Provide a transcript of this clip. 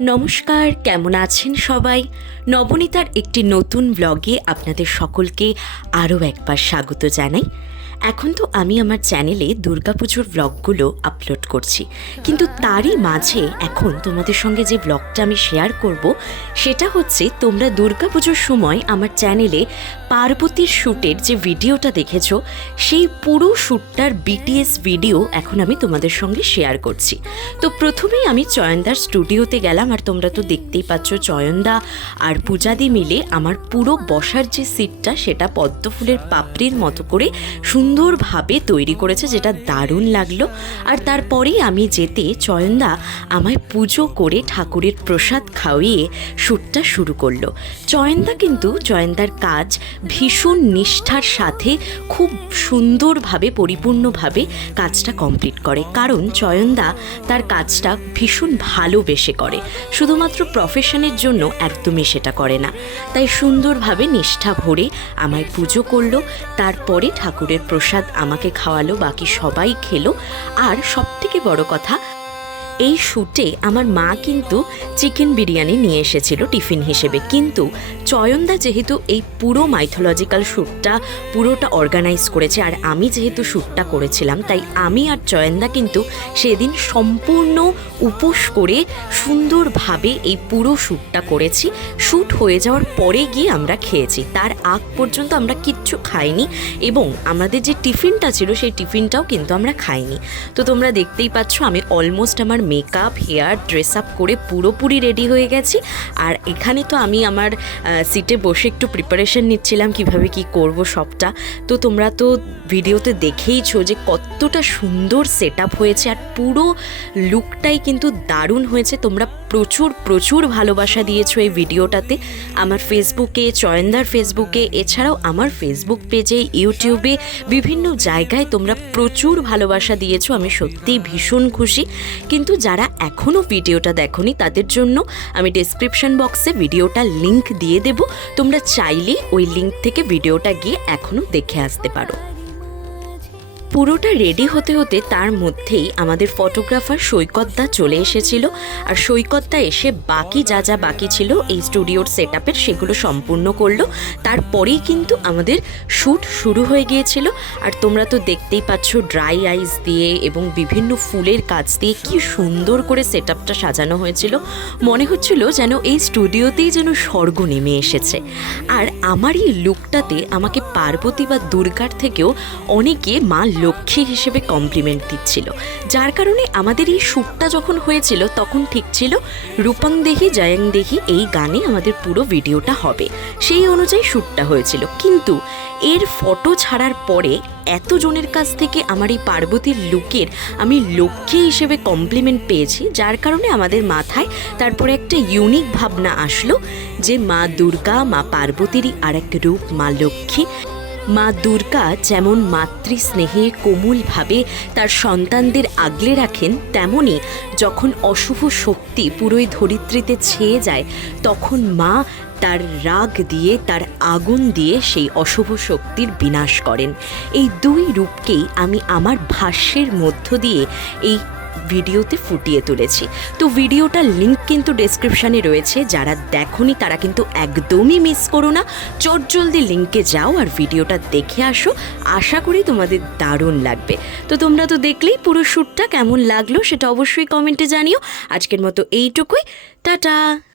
নমস্কার কেমন আছেন সবাই? নবনীতার একটি নতুন ব্লগে আপনাদের সকলকে আরও একবার স্বাগত জানাই। এখন তো আমি আমার চ্যানেলে দুর্গাপুজোর ব্লগগুলো আপলোড করছি। কিন্তু তারই মাঝে এখন তোমাদের সঙ্গে যে ব্লগটা আমি শেয়ার করব, সেটা হচ্ছে তোমরা দুর্গাপুজোর সময় আমার চ্যানেলে পার্বতীর শ্যুটের যে ভিডিওটা দেখেছ, সেই পুরো শ্যুটটার বিটিএস ভিডিও এখন আমি তোমাদের সঙ্গে শেয়ার করছি। তো প্রথমেই আমি চয়নদার স্টুডিওতে গেলাম, আর তোমরা তো দেখতেই পাচ্ছ চয়নদা আর পূজাদি মিলে আমার পুরো বসার যে সিটটা সেটা পদ্ম ফুলের পাপড়ির মতো করে সুন্দরভাবে তৈরি করেছে, যেটা দারুণ লাগল। আর তারপরেই আমি যেতে চয়নদা আমায় পুজো করে ঠাকুরের প্রসাদ খাওয়িয়ে শ্যুটটা শুরু করল। চয়নদা কিন্তু, চয়নদার কাজ ভীষণ নিষ্ঠার সাথে খুব সুন্দরভাবে, পরিপূর্ণভাবে কাজটা কমপ্লিট করে। কারণ চয়নদা তার কাজটা ভীষণ ভালোবেসে করে। শুধুমাত্র প্রফেশনের জন্য একদমই সেটা করে না। তাই সুন্দরভাবে নিষ্ঠা ভরে আমায় পুজো করল। তারপরে ঠাকুরের প্রসাদ আমাকে খাওয়ালো বাকি সবাই খেলো। আর সবথেকে বড় কথা এই শ্যুটে আমার মা কিন্তু চিকেন বিরিয়ানি নিয়ে এসেছিল টিফিন হিসেবে। কিন্তু চয়নদা যেহেতু এই পুরো মাইথোলজিক্যাল শ্যুটটা পুরোটা অর্গানাইজ করেছে আর আমি যেহেতু শ্যুটটা করেছিলাম, তাই আমি আর চয়নদা কিন্তু সেদিন সম্পূর্ণ উপোস করে সুন্দরভাবে এই পুরো শ্যুটটা করেছি। শ্যুট হয়ে যাওয়ার পরে গিয়ে আমরা খেয়েছি। তার আগ পর্যন্ত আমরা কিচ্ছু খাইনি এবং আমাদের যে টিফিনটা ছিল সেই টিফিনটাও কিন্তু আমরা খাইনি। তো তোমরা দেখতেই পাচ্ছ আমি অলমোস্ট আমার মেকআপ হেয়ার ড্রেস আপ করে পুরোপুরি রেডি হয়ে গেছি। আর এখানে তো আমি আমার সিটে বসে একটু প্রিপারেশন নিচ্ছিলাম কীভাবে কি করব সবটা। তো তোমরা তো ভিডিওতে দেখেইছো যে কতটা সুন্দর সেট হয়েছে আর পুরো লুকটাই কিন্তু দারুণ হয়েছে। তোমরা প্রচুর প্রচুর ভালোবাসা দিয়েছ এই ভিডিওটাতে। আমার ফেসবুকে, চয়নদার ফেসবুকে, এছাড়াও আমার ফেসবুক পেজে, ইউটিউবে বিভিন্ন জায়গায় তোমরা প্রচুর ভালোবাসা দিয়েছ, আমি সত্যিই ভীষণ খুশি। কিন্তু যারা এখনও ভিডিওটা দেখোনি, তাদের জন্য আমি ডেসক্রিপশন বক্সে ভিডিওটা লিংক দিয়ে দেব। তোমরা চাইলেই ওই লিংক থেকে ভিডিওটা গিয়ে এখনও দেখে আসতে পারো। পুরোটা রেডি হতে হতে তার মধ্যেই আমাদের ফটোগ্রাফার সৈকতদা চলে এসেছিল আর সৈকতদা এসে বাকি যা যা বাকি ছিল এই স্টুডিওর সেট আপের সেগুলো সম্পূর্ণ করল। তারপরেই কিন্তু আমাদের শ্যুট শুরু হয়ে গিয়েছিল। আর তোমরা তো দেখতেই পাচ্ছ ড্রাই আইস দিয়ে এবং বিভিন্ন ফুলের কাজ দিয়ে কি সুন্দর করে সেট আপটা সাজানো হয়েছিল। মনে হচ্ছিল যেন এই স্টুডিওতেই যেন স্বর্গ নেমে এসেছে। আর আমার এই লুকটাতে আমাকে পার্বতী বা দুর্গার থেকেও অনেকে মা লক্ষ্মী হিসেবে কমপ্লিমেন্ট দিচ্ছিল। যার কারণে আমাদের এই শ্যুটটা যখন হয়েছিল, তখন ঠিক ছিল, রূপাং দেহি, জয়ং দেহি, এই গানে আমাদের পুরো ভিডিওটা হবে। সেই অনুযায়ী শ্যুটটা হয়েছিল। কিন্তু এর ফটো ছাড়ার পরে এতজনের কাছ থেকে আমার এই পার্বতীর লুকের আমি লক্ষ্মী হিসেবে কমপ্লিমেন্ট পেয়েছি, যার কারণে আমাদের মাথায় তারপরে একটা ইউনিক ভাবনা আসলো যে মা দুর্গা, মা পার্বতীরই আর এক রূপ, মা লক্ষ্মী। মা দুর্গা যেমন মাতৃস্নেহে কোমলভাবে তার সন্তানদের আগলে রাখেন, তেমনি যখন অশুভ শক্তি পুরোই ধরিত্রীতে ছেয়ে যায়, তখন মা তার রাগ দিয়ে, তার আগুন দিয়ে সেই অশুভ শক্তির বিনাশ করেন। এই দুই রূপকেই আমি আমার ভাষ্যের মধ্য দিয়ে এই ভিডিওতে ফুটিয়ে তুলেছি। তো ভিডিওটার লিঙ্ক কিন্তু ডেসক্রিপশানে রয়েছে। যারা দেখনি, তারা কিন্তু একদমই মিস করো না। চট জলদি লিঙ্কে যাও আর ভিডিওটা দেখে আসো। আশা করি তোমাদের দারুণ লাগবে। তো তোমরা তো দেখলেই পুরো শ্যুটটা কেমন লাগল, সেটা অবশ্যই কমেন্টে জানিও। আজকের মতো এইটুকুই। টাটা!